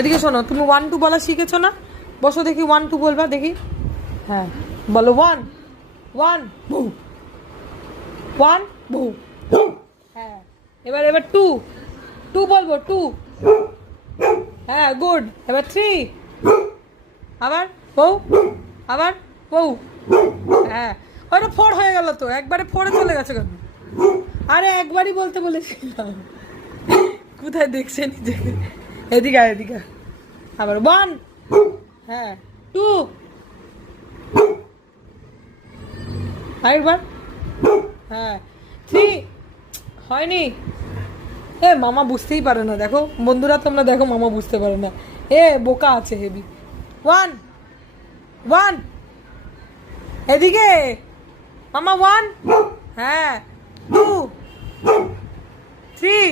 এদিকে শোনো, তুমি 1 2 বলা শিখেছো না? বসো দেখি 1 2 বলবা দেখি। হ্যাঁ বলো 1 1 বউ 1 বউ। হ্যাঁ এবার 2 2 বলবো 2। হ্যাঁ গুড। এবার 3 আবার বউ আবার বউ। হ্যাঁ ওটা 4 হয়ে গেল তো, একবারে 4-এ চলে গেছে কেন? আরে একবারই বলতে বলেছিলাম। কোথায় দেখছে নিজেকে? এদিকে এদিকে আবার 1। হ্যাঁ 2 আরেকবার। হ্যাঁ 3 হয়নি। এ মামা বুঝতেই পারে না, দেখো বন্ধুরা তোমরা দেখো, মামা বুঝতে পারে না, এ বোকা আছে হেভি। 1 1 এদিকে মামা 1। হ্যাঁ 2 3